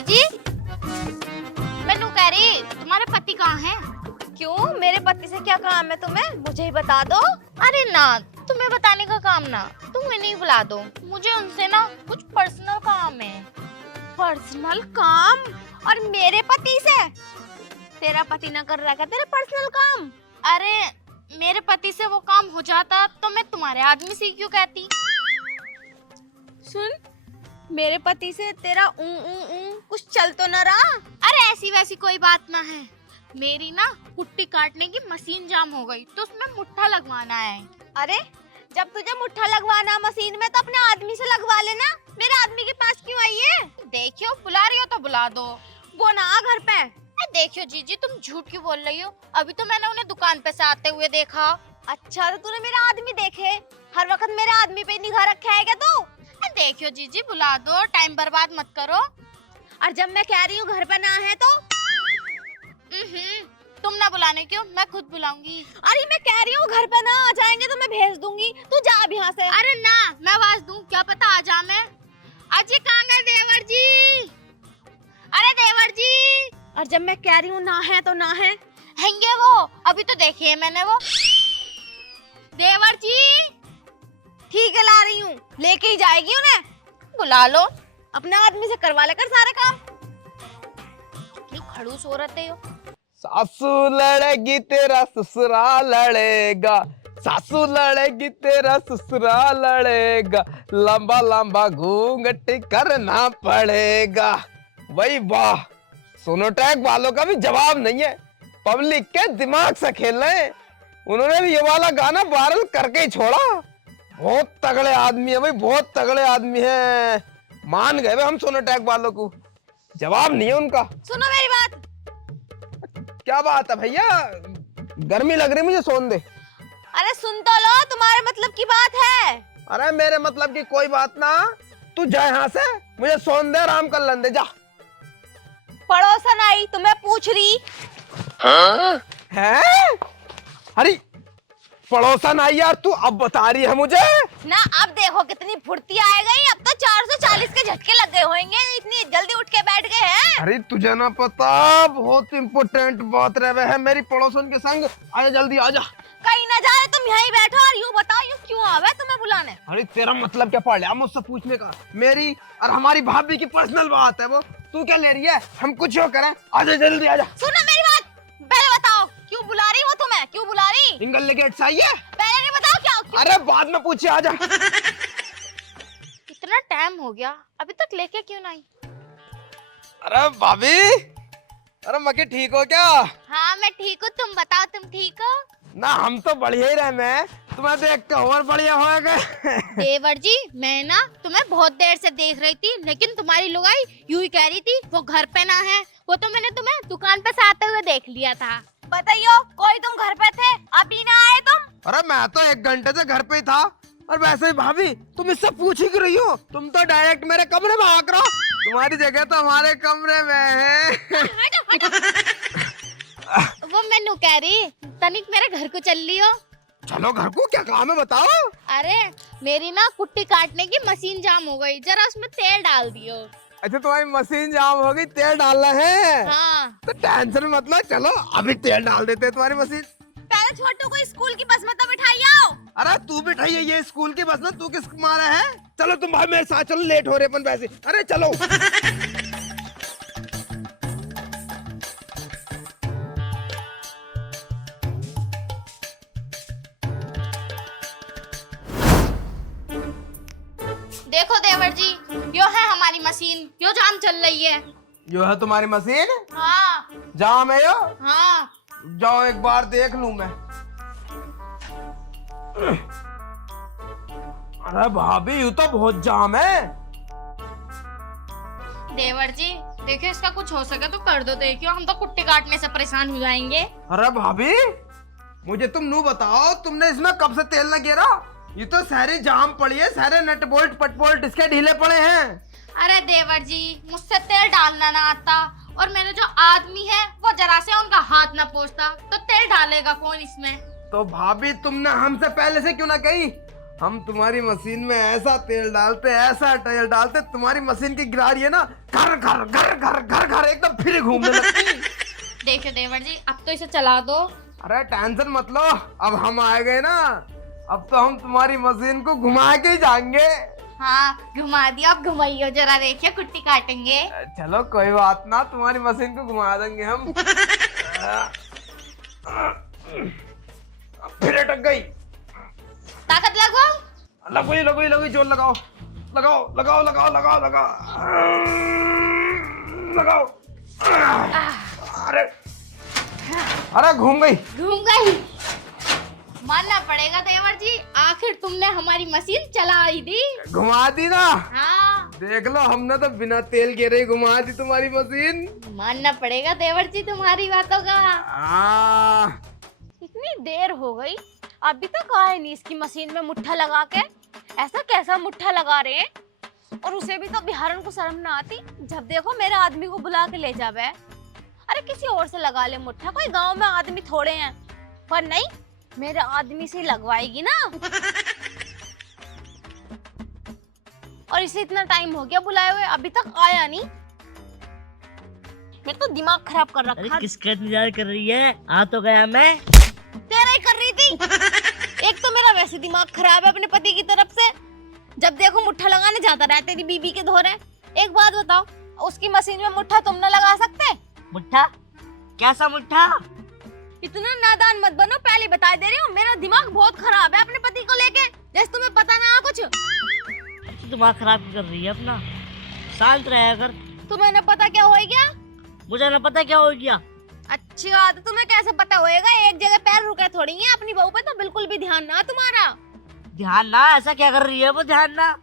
जीजी, मैं नू कह रही तुम्हारे पति कहाँ हैं? क्यों, मेरे पति से क्या काम है तुम्हें? मुझे ही बता दो। अरे ना, तुम्हें बताने का काम ना, तुम इन्हें बुला दो। मुझे उनसे ना कुछ पर्सनल काम है। पर्सनल काम? और मेरे पति से? तेरा पति ना कर रहा क्या तेरा पर्सनल काम? अरे मेरे पति से वो काम हो जाता तो मैं तुम्हारे आदमी से क्यों कहती? सुन, मेरे पति से तेरा कुछ चल तो न रहा? अरे ऐसी वैसी कोई बात ना है। मेरी ना कुट्टी काटने की मशीन जाम हो गई तो उसमें मुट्ठा लगवाना है। अरे जब तुझे मुट्ठा लगवाना मशीन में तो अपने आदमी से लगवा लेना, मेरे आदमी के पास क्यों आई है? देखियो, बुला रही हो तो बुला दो। वो ना आ घर पे। देखियो जीजी, तुम झूठ क्यों बोल रही हो? अभी तो मैंने उन्हें दुकान पे से आते हुए देखा। अच्छा, तो तूने मेरा आदमी देखे? हर वक्त मेरे आदमी पे निगाह रखा है क्या तू? देखियो जीजी, बुला दो, टाइम बर्बाद मत करो। और जब मैं कह रही हूँ घर पे ना है तो? तुम ना बुलाने क्यों, मैं खुद बुलाऊंगी। अरे मैं कह रही हूँ घर पे ना आ जाएंगे तो मैं भेज दूंगी, तू जा अब यहाँ से। अरे ना, मैं आवाज दूं, क्या पता आ जा मैं। अजी कहाँ गए देवर जी? अरे देवर जी। और जब मैं कह रही हूँ ना है तो ना है। हैंगे वो, अभी तो देखी है मैंने वो। देवर जी। ठीक है, ला रही हूँ, लेके ही जाएगी उन्हें। बुला लो, अपने आदमी से करवा लेकर सारे काम। कितनी खड़ूस औरत है यो। सासू लड़ेगी तेरा ससुराल लड़ेगा, सासू लड़ेगी तेरा ससुराल लड़ेगा, लंबा लंबा घूंघट करना पड़ेगा। वही वाह, सोनोटेक वालों का भी जवाब नहीं है, पब्लिक के दिमाग से खेल रहे हैं। उन्होंने भी ये वाला गाना वायरल करके ही छोड़ा। बहुत तगड़े आदमी है भाई, बहुत तगड़े आदमी है। मान गए भाई हम सोनोटेक वालों को, जवाब नहीं है उनका। सुनो मेरी बात। क्या बात है भैया, गर्मी लग रही मुझे, सोन दे। अरे सुन तो लो, तुम्हारे मतलब की बात है। अरे मेरे मतलब की कोई बात ना, तू जा यहाँ से, मुझे सोन दे, आराम कर लेने दे, जा। पड़ोसन आई तुम्हें पूछ रही। है? अरे पड़ोसन आई यार, तू अब बता रही है मुझे ना? अब देखो कितनी फुर्ती आ गई, अब तो 440 के झटके लग गए होंगे, इतनी जल्दी उठ के बैठ गए हैं। अरे तुझे ना पता, बहुत इम्पोर्टेंट बात रहे है मेरी पड़ोसन के संग। आजा जल्दी आजा। कहीं ना जा रहे, तुम यहीं बैठो और यूं बताओ, यूं क्यों आवे तुम्हें बुलाने? अरे तेरा मतलब क्या पड़ लिया मुझसे पूछने का? मेरी और हमारी भाभी की पर्सनल बात है वो, तू क्या ले रही है? हम कुछ हो करें, आजा जल्दी आजा। सुनो मेरी बात, पहले बताओ क्यों बुला रही हो तुम्हें? क्यों बुला रही? सिंगल गेट से आई है? पहले नहीं बताओ क्या क्यों? अरे बाद में पूछे, आजा। इतना टाइम हो गया, अभी तक लेके क्यों नहीं? अरे भाभी, अरे मके ठीक हो क्या? हाँ मैं ठीक हूँ, तुम बताओ, तुम ठीक हो? ना हम तो बढ़िया ही रहे, मैं तुम्हें देख के और बढ़िया होएगा। देवर जी, मैं ना तुम्हें बहुत देर से देख रही थी, लेकिन तुम्हारी लुगाई यूं ही कह रही थी वो घर पे ना है। वो तो मैंने तुम्हें दुकान पे से आते हुए देख लिया था। बताइयो, कोई तुम घर पे थे, अभी ना आए तुम? अरे मैं तो 1 घंटे से घर पे ही था। और वैसे ही भाभी, तुम इससे पूछ ही क्यों रही हो? तुम तो डायरेक्ट मेरे कमरे में आकर रहो, तुम्हारी जगह तो हमारे कमरे में है। वो मैनू कह रही तनिक मेरे घर को चल लियो। चलो घर को, क्या काम है बताओ। अरे मेरी ना कुट्टी काटने की मशीन जाम हो गई, जरा उसमें तेल डाल दियो। अच्छा तुम्हारी मशीन जाम हो गई, तेल डालना है? हाँ। तो टेंशन मत लो, चलो अभी तेल डाल देते हैं तुम्हारी मशीन। पहले छोटू को स्कूल की बस में तो बिठाई आओ। अरे तू बिठाई है ये स्कूल की बस में, तू किस मारा है? चलो तुम भाई मेरे साथ चलो, लेट हो रहे अपन वैसे। अरे चलो। देखो देवर जी, यो है हमारी मशीन, यो जाम चल रही है। यो है तुम्हारी मशीन? हाँ। जाम है यो? हाँ। जाओ एक बार देख लूं मैं। अरे भाभी, यू तो बहुत जाम है। देवर जी देखियो, इसका कुछ हो सके तो कर दो, देखियो हम तो कुट्टी काटने से परेशान हो जाएंगे। अरे भाभी, मुझे तुम नू बताओ, तुमने इसमें कब से तेल न गिरा? ये तो सारी जाम पड़ी है, सारे नट बोल्ट पट बोल्ट इसके ढीले पड़े हैं। अरे देवर जी, मुझसे तेल डालना ना आता, और मेरे जो आदमी है वो जरा से उनका हाथ ना पहुंचता, तो तेल डालेगा कौन इसमें? तो भाभी तुमने हमसे पहले से क्यों ना कही? हम तुम्हारी मशीन में ऐसा तेल डालते, ऐसा तेल डालते, तुम्हारी मशीन की गिरारी है ना, घर घर घर घर घर घर एकदम फिर घूमने लगती। देखो देवर जी, अब तो इसे चला दो। अरे टेंशन मत लो, अब हम आ गए ना, अब तो हम तुम्हारी मशीन को घुमा के ही जाएंगे। हाँ घुमा दिया, अब घुमाइयो जरा, देखिए कुट्टी काटेंगे। चलो कोई बात ना, तुम्हारी मशीन को घुमा देंगे हम। फिर अटक गई। ताकत लगाओ। लगोई लगोई लगोई, जोर लगाओ लगाओ लगाओ लगाओ लगाओ लगाओ लगाओ। अरे अरे घूम गई। घूम गई। मानना पड़ेगा देवर जी, आखिर तुमने हमारी मशीन चलाई दी। घुमा दी ना। हाँ देख लो, हमने तो बिना तेल के रही घुमा दी तुम्हारी मशीन। मानना पड़ेगा देवर जी तुम्हारी बातों का। इतनी देर हो गई, अभी तक आए नहीं इसकी मशीन में मुट्ठा लगा के। ऐसा कैसा मुट्ठा लगा रहे हैं? और उसे भी तो बिहारन को शर्म ना आती, जब देखो मेरे आदमी को बुला के ले जावे। अरे किसी और से लगा ले मुट्ठा, कोई गांव में आदमी थोड़े हैं। पर नहीं, मेरे आदमी से ही लगवाएगी ना। और इसे इतना टाइम हो गया बुलाए हुए, अभी तक आया नहीं। मेरा तो दिमाग खराब कर रखा। अरे किसका इंतजार कर रही है? आ तो गया मैं। तेरा ही कर रही थी। एक तो मेरा वैसे दिमाग खराब है अपने पति की तरफ से, जब देखो मुट्ठा लगाने जाता रहा तेरी बीबी के धोरे। एक बात बताओ, उसकी मशीन में मुट्ठा तुम न लगा सकते? मुट्ठा? कैसा मुट्ठा? इतना नादान मत बनो, पहले बता दे रही हूँ, मेरा दिमाग बहुत खराब है अपने पति को लेके, जैसे तुम्हें पता ना कुछ। दिमाग खराब कर रही है अपना, शांत रहा कर। तुम्हें न पता क्या हो गया? मुझे न पता क्या हो गया। अच्छी बात है, तुम्हें कैसे पता होएगा? एक जगह पैर रुके थोड़ी है, अपनी बहू पे तो बिल्कुल भी ध्यान ना तुम्हारा। ध्यान ना? ऐसा क्या कर रही है वो? ध्यान ना?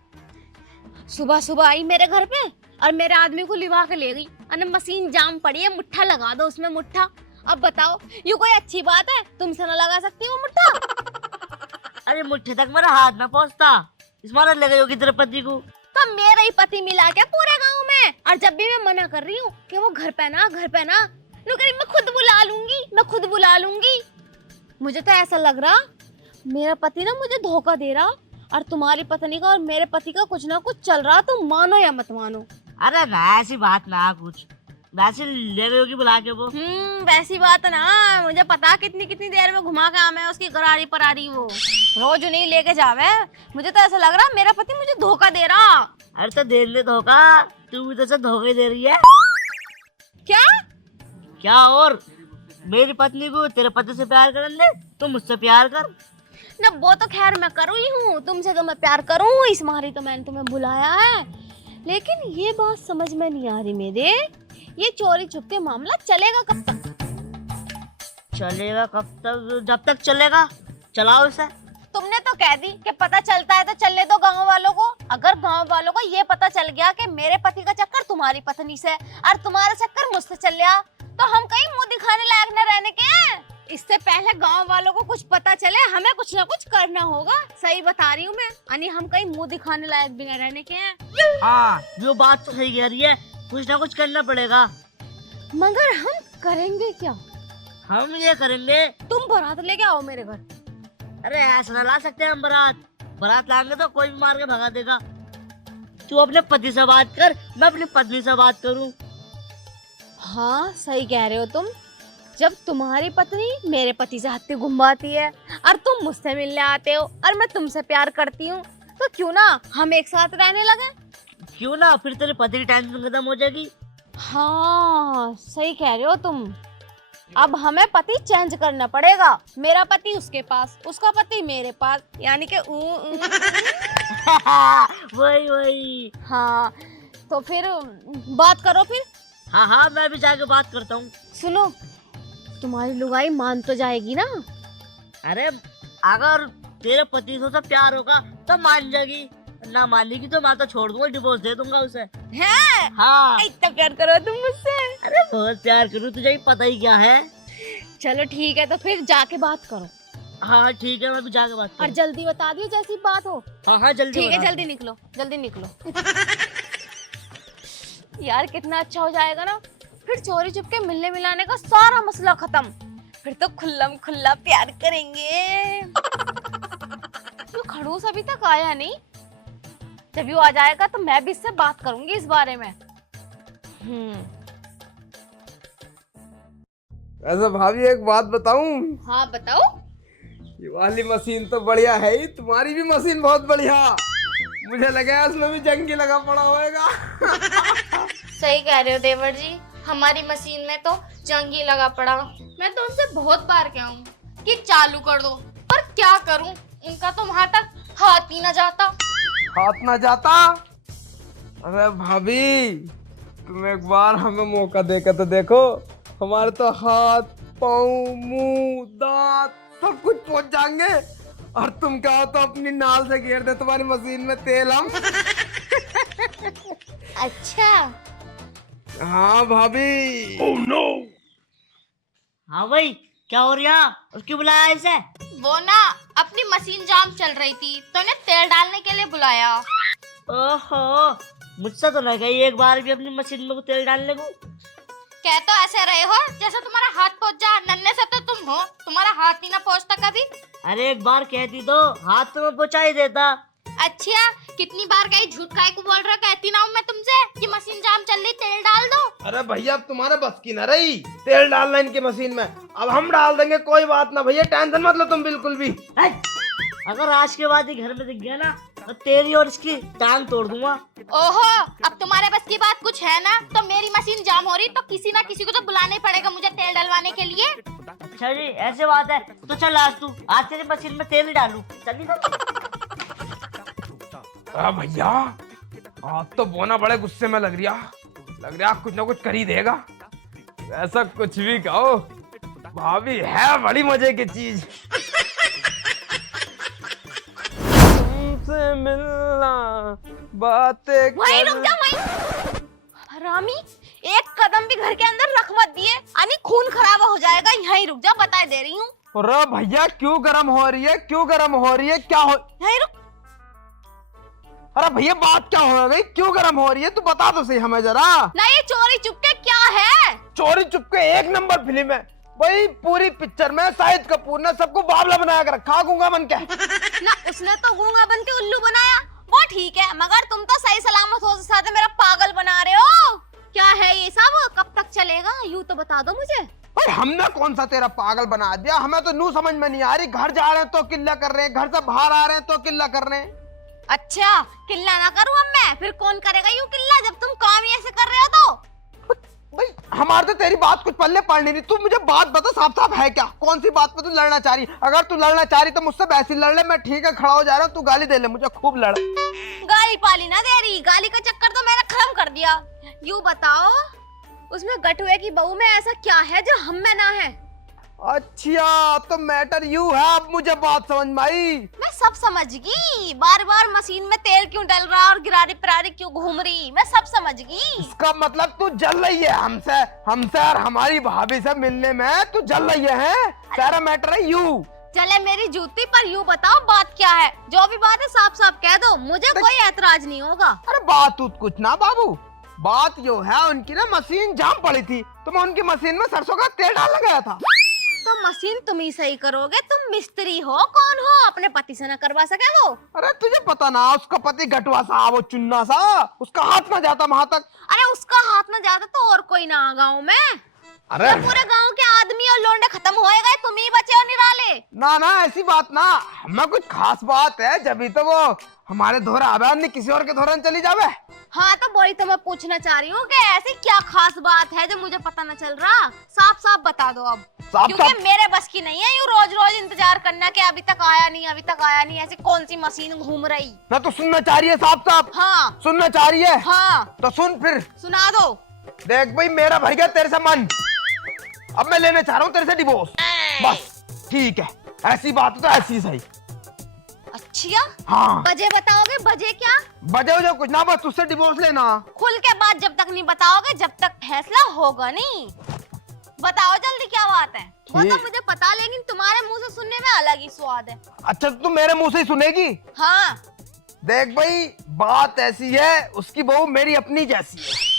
सुबह सुबह आई मेरे घर पे और मेरे आदमी को लिवा के ले गई। अरे मशीन जाम पड़ी है, मुट्ठा लगा दो उसमें मुट्ठा। अब बताओ, ये कोई अच्छी बात है? तुमसे ना लगा सकती वो मुट्ठा? अरे मुट्ठे तक मेरा हाथ ना पहुंचता, इस मार ले गई होगी तेरे पति को। तो मेरा ही पति मिला क्या पूरे गांव में? और जब भी मैं मना कर रही हूँ कि वो घर पे ना, घर पे ना, मैं खुद बुला लूंगी, मैं खुद बुला लूंगी। मुझे तो ऐसा लग रहा मेरा पति ना मुझे धोखा दे रहा, और तुम्हारी पत्नी का और मेरे पति का कुछ ना कुछ चल रहा, तुम मानो या मत मानो। अरे ना ऐसी बात ना, कुछ वैसे ले गई होगी बुला के वो। वैसी बात ना, मुझे पता कितनी कितनी देर में घुमा के आवे उसकी गरारी परारी, वो रोज नहीं लेके जावे। मुझे तो ऐसा लग रहा मेरा पति मुझे धोखा दे रहा। अरे तो दे ले धोखा, तू भी तो धोखे दे रही है। क्या क्या? और मेरी पत्नी को तेरे पति से प्यार कर ले, तुम मुझसे प्यार कर ना। वो तो खैर मैं करूँ ही हूँ, तुमसे तो मैं प्यार करूँ, इस मारी तो मैंने तुम्हें बुलाया है। लेकिन ये बात समझ में नहीं आ रही मेरे, ये चोरी छुपके मामला चलेगा कब तक? चलेगा कब तक? जब तक चलेगा चलाओ इसे। तुमने तो कह दी कि पता चलता है तो चलने दो गांव वालों को। अगर गांव वालों को ये पता चल गया कि मेरे पति का चक्कर तुम्हारी पत्नी से और तुम्हारा चक्कर मुझसे चल गया, तो हम कहीं मुंह दिखाने लायक न रहने के हैं। इससे पहले गांव वालों को कुछ पता चले, हमें कुछ ना कुछ करना होगा। सही बता रही हूँ मैं, यानी हम कहीं मुंह दिखाने लायक भी न रहने के हैं। हाँ, जो बात तो सही कह रही है, कुछ ना कुछ करना पड़ेगा। मगर हम करेंगे क्या? हम ये करेंगे, तुम बारात लेके आओ मेरे घर। अरे ऐसा ना ला सकते हम बारात लाएंगे तो कोई भी मार के भगा देगा। तू अपने पति से बात कर, मैं अपनी पत्नी से बात करूं। हाँ सही कह रहे हो तुम। जब तुम्हारी पत्नी मेरे पति से हत्ती घुमाती है और तुम मुझसे मिलने आते हो और मैं तुमसे प्यार करती हूँ, तो क्यों ना हम एक साथ रहने लगे? क्यों ना? फिर तेरे पति की टेंशन खत्म हो जाएगी। हाँ सही कह रहे हो तुम। अब हमें पति चेंज करना पड़ेगा, मेरा पति उसके पास, उसका पति मेरे पास, यानी कि वही वही। हाँ तो फिर बात करो फिर। हाँ हाँ, मैं भी जाके बात करता हूँ। सुनो, तुम्हारी लुगाई मान तो जाएगी ना? अरे अगर तेरे पति से तो प्यार होगा तो मान जाएगी, ना मानेगी तो मैं तो छोड़ दूंगा, डिवोर्स दे दूंगा उसे। है? हाँ। इतना प्यार करो तुम मुझसे? अरे बहुत प्यार करूँ, तुझे ही पता ही क्या है। चलो ठीक है, तो फिर जाके बात करो। हाँ ठीक है, मैं भी जाके बात और करूँ। जल्दी बता दियो जैसी बात हो। हाँ हाँ जल्दी ठीक है, बता। जल्दी निकलो, जल्दी निकलो। यार कितना अच्छा हो जाएगा ना, फिर चोरी चुपके मिलने मिलाने का सारा मसला खत्म। फिर तो खुल्लम खुल्ला प्यार करेंगे। खड़ूस अभी तक आया नहीं। जब वो आ जाएगा तो मैं भी इससे बात करूंगी इस बारे में। ऐसा भाभी एक बात बताऊं, हाँ बताओ। ये वाली मशीन तो बढ़िया है ही, तुम्हारी भी मशीन बहुत बढ़िया। मुझे लगा इसमें भी जंगी लगा पड़ा होएगा। सही कह रहे हो देवर जी, हमारी मशीन में तो जंग ही लगा पड़ा। मैं तो उनसे बहुत बार कहा हूँ कि चालू कर दो, पर क्या करूँ, उनका तो वहां तक हाथ ही न जाता। हाथ ना जाता? अरे भाभी, तुम एक बार हमें मौका देकर तो देखो, हमारे तो हाथ पाँव मुंह दांत सब कुछ पहुंच जाएंगे। और तुम कहो तो अपनी नाल से घेर दे तुम्हारी मशीन में तेल हम। अच्छा हाँ भाभी। oh, no! हाँ भाई, क्या हो रहा? उसकी बुलाया ऐसे? वो ना अपनी मशीन जाम चल रही थी तो उन्हें तेल डालने के लिए बुलाया। ओहो, मुझसे तो नहीं गई एक बार भी अपनी मशीन में तेल डालने को। कह तो ऐसे रहे हो जैसे तुम्हारा हाथ पहुंच जा, नन्हे से तो तुम हो, तुम्हारा हाथ ही ना पहुंचता कभी। अरे एक बार कहती तो हाथ तो मैं पहुंचा ही देता। अच्छा, कितनी बार कहीं झूठ काहे को बोल रहे हो? कहती ना हूँ मैं तुमसे कि मशीन जाम चल रही, तेल डाल दो। अरे भैया, अब तुम्हारे बस की ना रही तेल डालना इनकी मशीन में, अब हम डाल देंगे, कोई बात ना भैया, टेंशन मत लो तुम बिल्कुल भी। अगर आज के बाद ही घर में दिख गया ना तो तेरी और इसकी टांग तोड़ दूंगा। ओहो, अब तुम्हारे बस की बात कुछ है ना, तो मेरी मशीन जाम हो रही तो किसी ना किसी को तो बुलाना ही पड़ेगा मुझे तेल डलवाने के लिए। अच्छा जी, ऐसे बात है तो चल आज तेरी मशीन में तेल डालू। चलिए भैया, आज तो बोना बड़े गुस्से में लग रहा कुछ ना कुछ कर ही देगा। ऐसा कुछ भी कहो, भाभी है बड़ी मजे की चीज। तुमसे मिलना बातें वहीं रुक जा, वहीं। हरामी, एक कदम भी घर के अंदर रख मत दिए, यानी खून खराबा हो जाएगा। यहीं रुक जा, बता दे रही हूँ। अरे भैया, क्यों गर्म हो रही है, क्यों गर्म हो रही है, क्या हो? यहीं रुक। अरे भैया, बात क्या हो गई, क्यों गर्म हो रही है, तू बता तो सही हमें जरा। ना ये चोरी चुपके क्या है? चोरी चुपके एक नंबर फिल्म है भाई, पूरी पिक्चर में शाहिद कपूर ने सबको बावला बना कर रखा, गूंगा बन के। ना उसने तो गूंगा बन के उल्लू बनाया, वो ठीक है, मगर तुम तो सही सलामत हो साथ मेरा पागल बना रहे हो। क्या है ये सब, कब तक चलेगा, यूं तो बता दो मुझे। भाई हमने कौन सा तेरा पागल बना दिया, हमें तो नू समझ में नहीं आ रही। घर जा रहे हैं तो किल्ला कर रहे हैं, घर से बाहर आ रहे हैं तो किल्ला कर रहे हैं। अच्छा, किल्ला ना करूं अब मैं, फिर कौन करेगा यूं किल्ला जब तुम काम ही ऐसे कर रहे हो तो? भाई हमारे तो तेरी बात कुछ पल्ले पड़नी नहीं। तू मुझे बात बता साफ साफ, है क्या, कौन सी बात पे तू लड़ना चाह रही? अगर तू लड़ना चाह रही तो मुझसे वैसे लड़ ले, मैं ठीक है खड़ा हो जा रहा हूँ, तू गाली दे ले मुझे, खूब लड़। गाली पाली ना दे रही, गाली का चक्कर तो मैंने खत्म कर दिया। यूं बताओ, उसमें गठुए की बहू में ऐसा क्या है जो हम में ना है? अच्छा, तो मैटर यू है, अब मुझे बात समझ में आई। मैं सब समझ गई, बार बार मशीन में तेल क्यों डल रहा और गिरारी पिरारी क्यों घूम रही, मैं सब समझ गई। इसका मतलब तू जल रही है हमसे और हमारी भाभी से मिलने में तू जल रही है? सारा मैटर है यू। चले मेरी जूती, पर यूं बताओ बात क्या है? जो भी बात है साफ साफ कह दो, मुझे कोई ऐतराज नहीं होगा। अरे बात कुछ ना बाबू, बात यो है, उनकी ना मशीन जाम पड़ी थी तो मैं उनकी मशीन में सरसों का तेल डालने गया था। तो मशीन तुम ही सही करोगे, तुम मिस्त्री हो, कौन हो, अपने पति से न करवा सके वो? अरे तुझे पता ना, उसका पति गटवा सा, वो चुन्ना सा, उसका हाथ ना जाता वहां तक। अरे उसका हाथ न जाता तो और कोई ना गाँव में? अरे तो पूरे गांव के आदमी और लोंडे खत्म हो गए, तुम ही बचे हो निराले। ना ऐसी बात ना, हमें कुछ खास बात है जब तो वो हमारे धोरा आवे, नहीं किसी और के धोरन चली जावे। हाँ तो वही तो मैं पूछना चाह रही हूँ कि ऐसी क्या खास बात है जो मुझे पता न चल रहा, साफ साफ बता दो अब। क्योंकि मेरे बस की नहीं है यूँ रोज रोज इंतजार करना कि अभी तक आया नहीं, ऐसी कौन सी मशीन घूम रही। ना तो सुनना चाह रही है साफ साफ? हाँ सुनना चाह रही है? हाँ तो सुन फिर, सुना दो। देख भाई, मेरा भर गया तेरे से मन, अब मैं लेने चाह रहा हूँ तेरे से डिवोर्स, बस ठीक है, ऐसी बात है तो ऐसी सही। अच्छा हाँ, बजे बताओगे? बजे क्या? बजे जो कुछ ना, बस तुझसे डिवोर्स लेना। खुल के बात जब तक नहीं बताओगे, जब तक फैसला होगा नहीं। बताओ जल्दी क्या बात है। वो तो मुझे पता, लेकिन तुम्हारे मुंह से सुनने में अलग ही स्वाद है। अच्छा, तू मेरे मुंह से ही सुनेगी? हाँ देख भाई, बात ऐसी है, उसकी बहू मेरी अपनी जैसी है,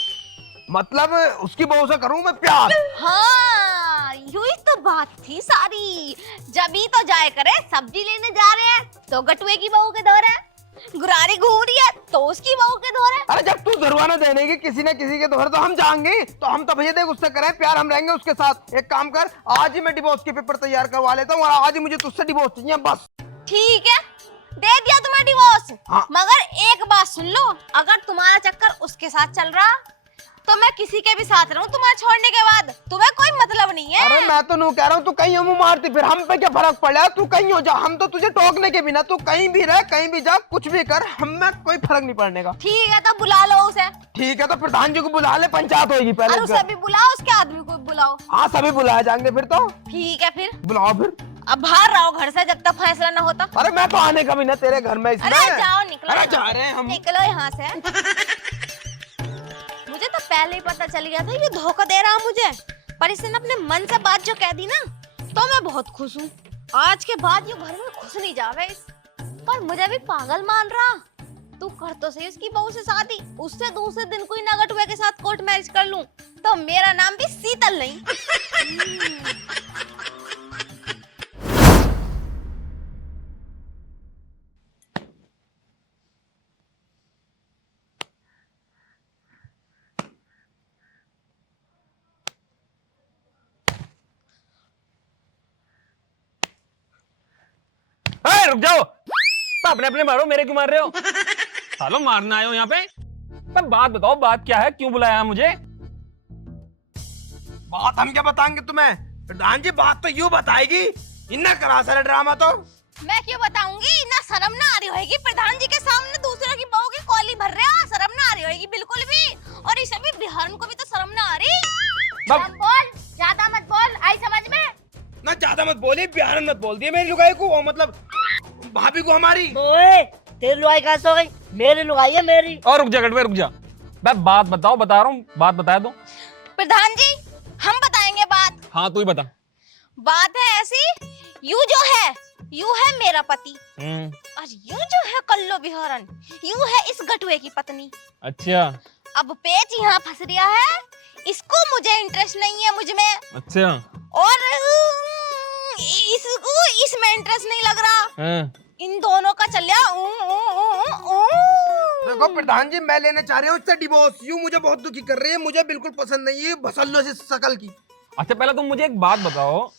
मतलब उसकी बहू से करूं मैं प्यार। हाँ, यूं ही तो बात थी सारी। जब ही तो जाए करे, सब्जी लेने जा रहे हैं तो गटुए की बहू के दौर है, गुरारी घूम रही है तो उसकी बहू के दौर है। अरे जब तू जुर्माना देने की किसी न किसी के दोहर तो हम जाएंगे, तो हम तो भैया देख उससे करें प्यार, हम रहेंगे उसके साथ। एक काम कर, आज ही मैं डिवोर्स के पेपर तैयार करवा लेता हूँ और आज ही मुझे तुझसे डिवोर्स चाहिए बस। ठीक है, दे दिया तुम्हें डिवोर्स। हाँ। मगर एक बात सुन लो, अगर तुम्हारा चक्कर उसके साथ चल रहा तो मैं किसी के भी साथ रहूं तुम्हारे छोड़ने के बाद, तुम्हें कोई मतलब नहीं है। अरे मैं तो नू कह रहा हूँ, तू कहीं हो मुँह मारती, फिर हम पे क्या फर्क पड़ा? तू कहीं हो जा, हम तो तुझे टोकने के बिना, तू कहीं भी रह, कहीं भी जा, कुछ भी कर, हमें कोई फर्क नहीं पड़ने का। ठीक है, तो बुला लो उसे। ठीक है, तो प्रधान जी को बुला ले, पंचायत होगी पहले। और उसे भी बुलाओ, उसके आदमी को भी बुलाओ। हाँ सभी बुलाए जाएंगे फिर तो। ठीक है, फिर बुलाओ फिर। अब बाहर रहो घर से जब तक फैसला ना होता। अरे मैं तो आने का भी ना तेरे घर में इसमें। अरे जाओ, निकलो। अरे जा रहे हैं हम। निकलो यहाँ से। मुझे तो पहले ही पता चल गया था ये धोखा दे रहा मुझे, पर इसने अपने मन से बात जो कह दी ना, तो मैं बहुत खुश हूँ। आज के बाद ये घर में खुश नहीं जावे पर मुझे भी पागल मान रहा। तू कर तो सही उसकी बहू से शादी, उससे दूसरे दिन कोई नगट हुए के साथ कोर्ट मैरिज कर लूं तो मेरा नाम भी शीतल नहीं। रुक जाओ, तो अपने अपने मारो, मेरे क्यों मार रहे हो? सालो मारना आए हो यहाँ पे? पर बात बताओ, बात क्या है, क्यों बुलाया मुझे? बात हम क्या बताएंगे तुम्हें? प्रधान जी बात तो यूं बताएगी, इन्ना करा सारा ड्रामा तो। मैं क्यों बताऊंगी? ना शर्म ना आ रही होगी प्रधान जी के सामने दूसरों की बहू की कॉली भर रहे हो, शर्म ना आ रही होगी बिल्कुल भी। और इसे भी बिहार को भी तो शर्म ना आ रही। कम बोल, ज्यादा मत बोल, आई समझ में? ना ज्यादा मत बोली, बिहार मत बोल दिए मेरी लुगाई को, वो मतलब भाभी को हमारी। ओए तेरी लुगाई कहाँ से हो गई? मेरी लुगाई है मेरी। और रुक जा गटवे, रुक जा, मैं बात बताओ, बता रहा हूँ, बात बता दो। प्रधान जी हम बताएंगे बात। हाँ तू ही बता। बात है ऐसी, यू जो है यू है मेरा पति, और यू जो है कल्लो बिहारन, यू है इस गटुए की पत्नी। अच्छा अब पेच यहाँ फंस रहा है, इसको मुझे इंटरेस्ट नहीं है मुझ में, अच्छा। और इसको इसमें इंटरेस्ट नहीं लग रहा। हाँ। इन दोनों का चल गया। देखो प्रधान जी, मैं लेने चाह रही हूँ उससे डिवोर्स। यूं मुझे बहुत दुखी कर रही है, मुझे बिल्कुल पसंद नहीं है भसल्लो से शकल की। अच्छा पहले तुम मुझे एक बात बताओ,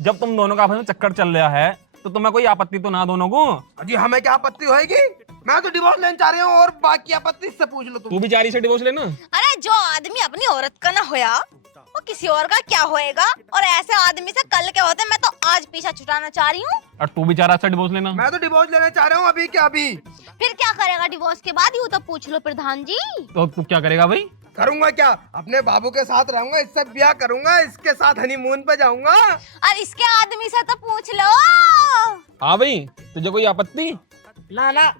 जब तुम दोनों का आपस में चक्कर चल रहा है तो तुम्हें कोई आपत्ति तो ना दोनों को? जी हमें क्या आपत्ति होगी? मैं तो डिवोर्स लेना चाह रही हूँ, और बाकी आपत्ति इससे पूछ लो तुम। तू भी चारी से डिवोर्स लेना? अरे जो आदमी अपनी औरत का ना होया वो किसी और का क्या होएगा, और ऐसे आदमी से कल के होते मैं तो आज पीछा छुटाना चाह रही हूँ। और तू भी चाह रहा था डिवोर्स लेना? मैं तो डिवोर्स लेना चाह रहा हूँ अभी क्या अभी। फिर क्या करेगा डिवोर्स के बाद, यूँ तो पूछ लो प्रधान जी। तो तू क्या करेगा भाई? करूंगा क्या, अपने बाबू के साथ रहूंगा, इससे ब्याह करूंगा, इसके साथ हनीमून पे जाऊंगा। और इसके आदमी से तो पूछ लो। हाँ भाई, तुझे कोई आपत्ति? ना ना,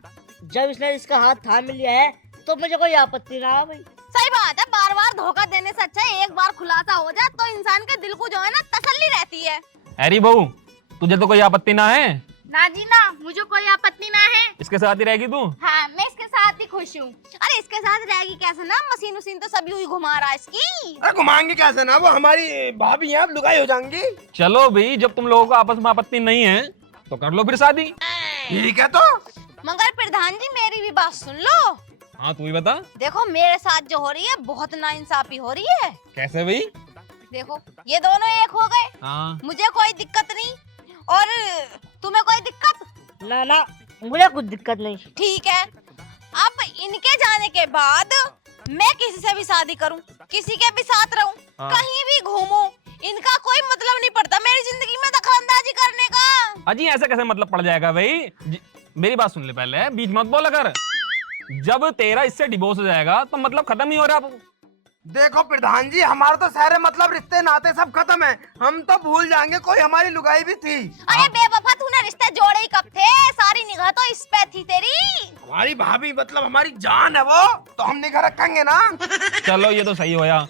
जब इसने इसका हाथ थाम लिया है तो मुझे कोई आपत्ति ना है भाई। सही बात है, बार बार धोखा देने से अच्छा है एक बार खुलासा हो जाए तो इंसान के दिल को जो है ना तसल्ली रहती है। अरे बहू, तुझे तो कोई आपत्ति ना है? ना जी ना, मुझे कोई आपत्ति ना है। इसके साथ ही रहेगी तू? हाँ, मैं इसके साथ ही खुश हूँ। अरे इसके साथ रहेगी कैसे ना, मशीन उसीन तो सभी हुई घुमा रहा है इसकी। अरे घुमाएंगे कैसे ना, वो हमारी भाभी यहाँ लुगाई हो जाएंगी। चलो भाई, जब तुम लोगों को आपस में आपत्ति नहीं है तो कर लो फिर शादी। ठीक है तो। मगर प्रधान जी मेरी भी बात सुन लो। हाँ तू ही बता। देखो मेरे साथ जो हो रही है बहुत नाइंसाफी हो रही है। कैसे भाई? देखो ये दोनों एक हो गए, हाँ। मुझे कोई दिक्कत नहीं, और तुम्हें कोई दिक्कत? ना ना, मुझे कुछ दिक्कत नहीं। ठीक है, अब इनके जाने के बाद मैं किसी से भी शादी करूं, किसी के भी साथ रहूं, हाँ। कहीं भी घूमूं, इनका कोई मतलब नहीं पड़ता मेरी जिंदगी में दखलंदाजी करने का। अजी ऐसा कैसे मतलब पड़ जाएगा भाई? मेरी बात सुन ले पहले, बीच मत बोल। अगर जब तेरा इससे डिवोर्स हो जाएगा तो मतलब खत्म ही हो रहा है। देखो प्रधान जी, हमारा तो सारे मतलब रिश्ते नाते सब खत्म है, हम तो भूल जाएंगे कोई हमारी लुगाई भी थी। अरे बेवफा, तूने रिश्ते जोड़े ही कब थे? सारी निगाह तो इस पे थी तेरी। हमारी भाभी मतलब हमारी जान है वो, तो हम निगाह रखेंगे ना। चलो ये तो सही होया।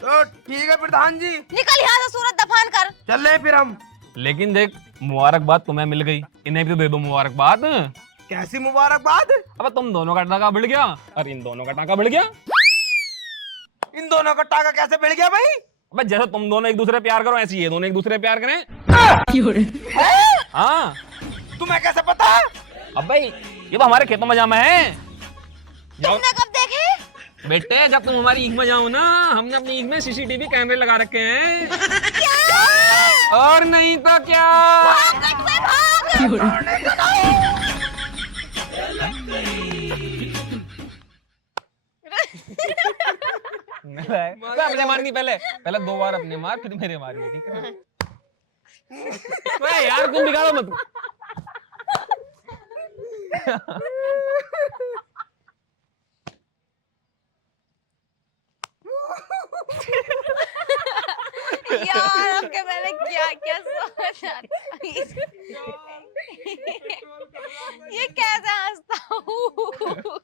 तो ठीक है प्रधान जी, निकल यहाँ से, सूरत दफान कर। चल रहे फिर हम। लेकिन देख, मुबारकबाद तुम्हें मिल गई, इन्हें भी तो दे दो मुबारकबाद। कैसी मुबारकबाद? अब तुम दोनों का टाका भिड़ गया और इन दोनों का टाका भिड़ गया। इन दोनों का टाका कैसे भिड़ गया भाई? अब जैसे तुम दोनों एक दूसरे प्यार करो, ऐसे ये दोनों एक दूसरे प्यार करें। हाँ तुम्हें कैसे पता? अब भाई ये तो हमारे खेतों में जामा है। तुमने कब देखे? बेटे जब तुम हमारी ईख में जाओ ना, हमने अपनी ईख में सीसीटीवी कैमरे लगा रखे हैं। और नहीं तो क्या। अपने मारनी, पहले पहले 2 बार अपने मार, फिर मेरे मारिए, ठीक है? अरे यार तुम बिगाड़ो मत। यार आपके मैंने क्या क्या सोचा ये कैसे हंसता हूँ।